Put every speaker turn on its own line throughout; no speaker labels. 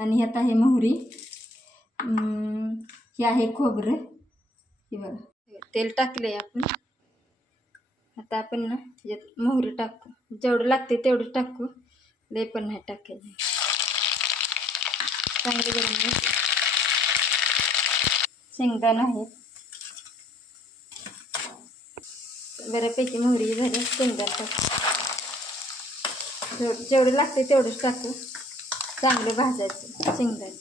आणि ह्यात आहे मोहरी. अं, हे आहे खोबरं. हे तेल टाकलंय आपण. आता आपण ना ह्याच्यात मोहरी टाकू. जेवढं लागते तेवढं टाकू. लय पण नाही टाकायचं. चांगले गरम. शेंगदाणा आहेत. बऱ्यापैकी मोहरी झाली. शेंगदाणा टाकू. जेवढं लागते टाकू. चांगलं भाजायचं शेंगदाणे.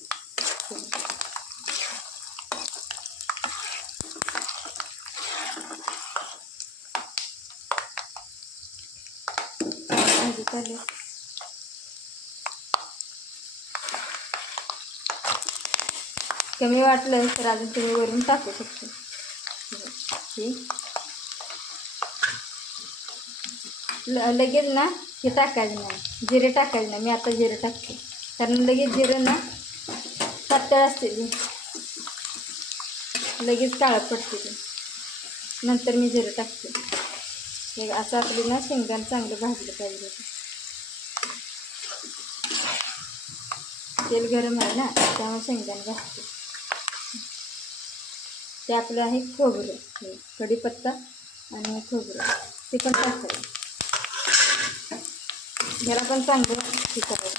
चालेल कमी वाटलं तर अजून तुम्ही वरून टाकू शकता. ल- लगेच ना हे टाकायचं नाही. जिरे टाकायचं नाही. मी आता जिरे टाकते. कारण लगेच जिरं ना पातळ असते ती. लगेच काळं पडते ते. नंतर मी जिरं टाकते. हे असं आपली ना शेंगदाणा चांगलं भाजलं पाहिजे तेल गरम आहे ना त्यामुळे शेंगदाणा भाजते. ते आपलं आहे खोबरं. हे कढीपत्ता आणि खोबरं. ते पण टाकायचं. ह्याला पण चांगलं हे करायचं.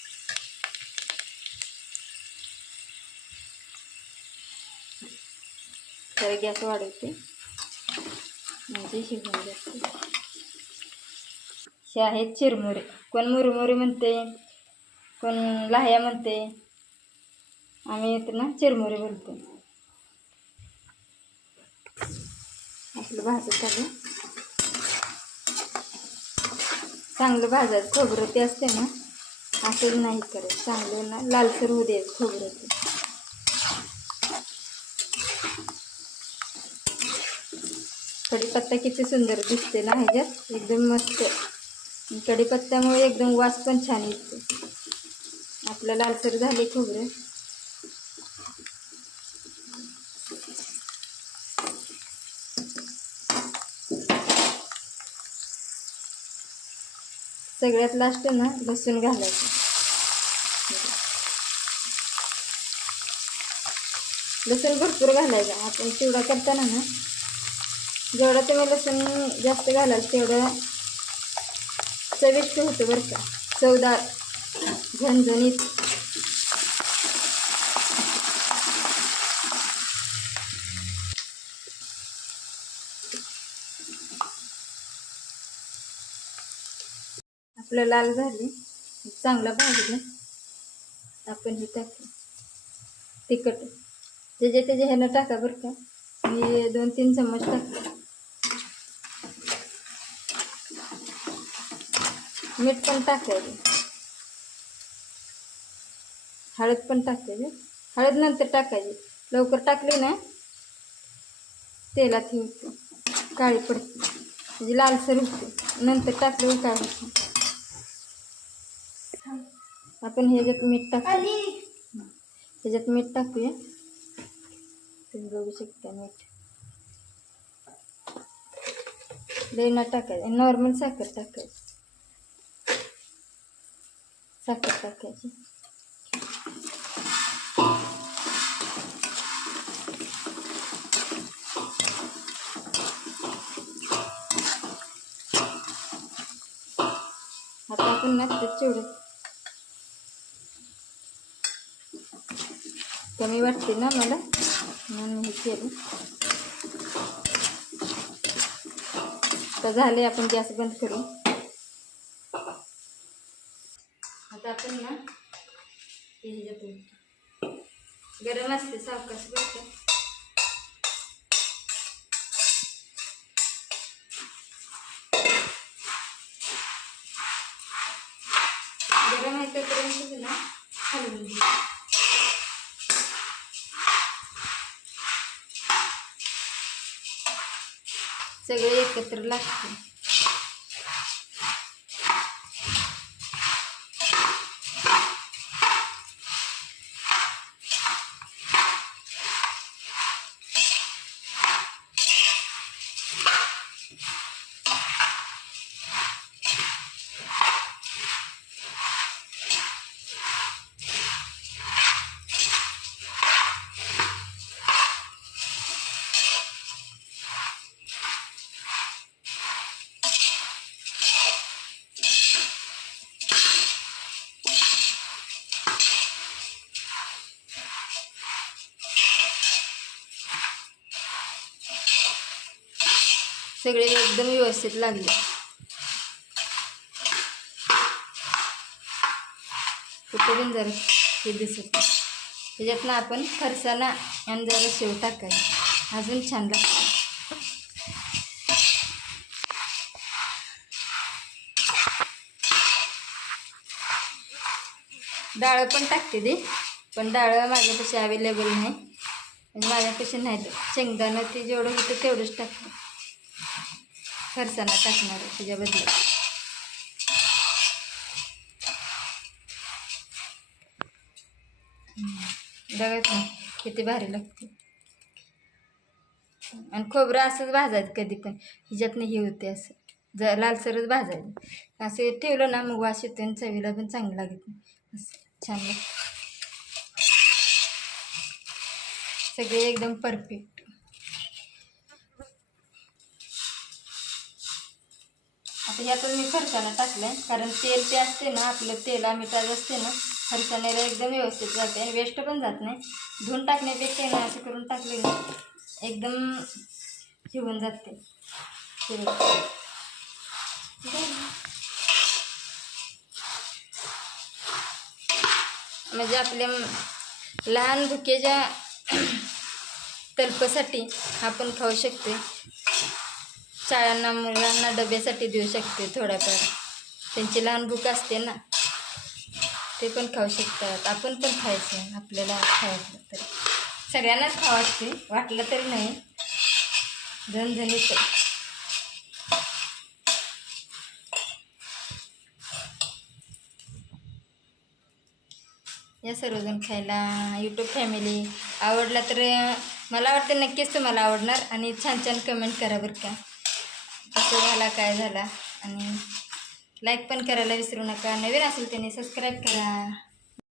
जरा गॅस वाढवते. म्हणजे शिजून जाते. हे आहेत चिरमुरे. कोण मुरमुरे म्हणते कोण लाह्या म्हणते आम्ही त्यांना ना चिरमुरे बोलतो. आपलं भाजत चालू चांगलं भाजायचं. खोबरं ते असते ना असं नाही करत. चांगलं ना लालसर होऊ द्यायचं खोबरं ते. कढीपत्ता किती सुंदर दिसते ना ह्याच्यात. एकदम मस्त. कढीपत्त्यामुळे एकदम वास पण छान येते. आपलं लालसर झाले खोबरं. सगळ्यात लास्ट ना लसूण घालायचं. लसूण भरपूर घालायचं. आपण चिवडा करताना ना जेवढं तुम्ही लसूण जास्त घालाल तेवढं चविष्ट होतं बरं का. चवदार झणझणीत. आपलं लाल झाले. चांगलं भाजलं आपण हे टाकू. तिखट. जे जे त्याच्या ह्यानं टाका बरं का. मी दोन तीन चम्मच टाकले मीठ पण टाकायचं हळद पण टाकायची हळद नंतर टाकायची लवकर टाकली ना तेलात हे। होते काळी पडते म्हणजे लालसर होते नंतर टाकल्यावर काय होतं आपण ह्याच्यात मीठ टाकू ह्याच्यात मीठ टाकूया तुम्ही बघू शकता मीठ लय ना टाकायचं नॉर्मल साखर टाकायची साखर टाकायची. आता आपण ना ते कमी वाटते ना मला? म्हणून हे केलं. तर झाले आपण गॅस बंद करू. गरम असते सावकाश बघते गरम आहे तोपर्यंत तुला हलवून घे. सगळे एकत्र लागते सगळे एकदम व्यवस्थित लागले. कुठे पण जरा हे दिसत त्याच्यातनं आपण फरसाणा आणि जरा शेव टाकायचं. अजून छान लागतं. डाळ पण टाकते ते पण डाळ माझ्यापाशी अवेलेबल नाही. माझ्यापाशी नाही. तर शेंगदाणं ते जेवढं होतं तेवढंच टाकतं. फरसाणा टाकणार आहे त्याच्या बदल्यात. बघत ना किती भारी लागते. आणि खोबरं असंच भाजायचं कधी पण. हिच्यातनं हे होते असं. ज लालसरच भाजायचं. असं ठेवलं ना मग वास येतो आणि चवीला पण चांगलं लागत असं छान लागतं. सगळे एकदम परफेक्ट आता ह्यातच मी फरसाणं टाकलं कारण तेल ते असते ना आपलं तेला मिठाचं असते ना फरसाण्याला एकदम व्यवस्थित जाते आणि वेस्ट पण जात नाही. धुवून टाकण्यापेक्षा ना असं करून टाकले ना एकदम शिवून जाते. म्हणजे आपल्या लहान भुकेच्या तल्पासाठी आपण खाऊ शकते शाळांना मुलांना डब्यासाठी देऊ शकते थोड्याफार. त्यांची लहान भूक असते ना. ते पण खाऊ शकतात. आपण पण खायचं आपल्याला खायचं तरी. सगळ्यांनाच खावं असते वाटलं तरी नाही. झणझणीत या सर्वजण खायला. यूट्यूब फॅमिली आवडला तर मला वाटतं नक्कीच तुम्हाला आवडणार. आणि छान छान कमेंट करा बरं का. कसं झाला काय झाला. आणि लाईक पण करायला विसरू नका. नवीन असेल त्याने सबस्क्राईब करा.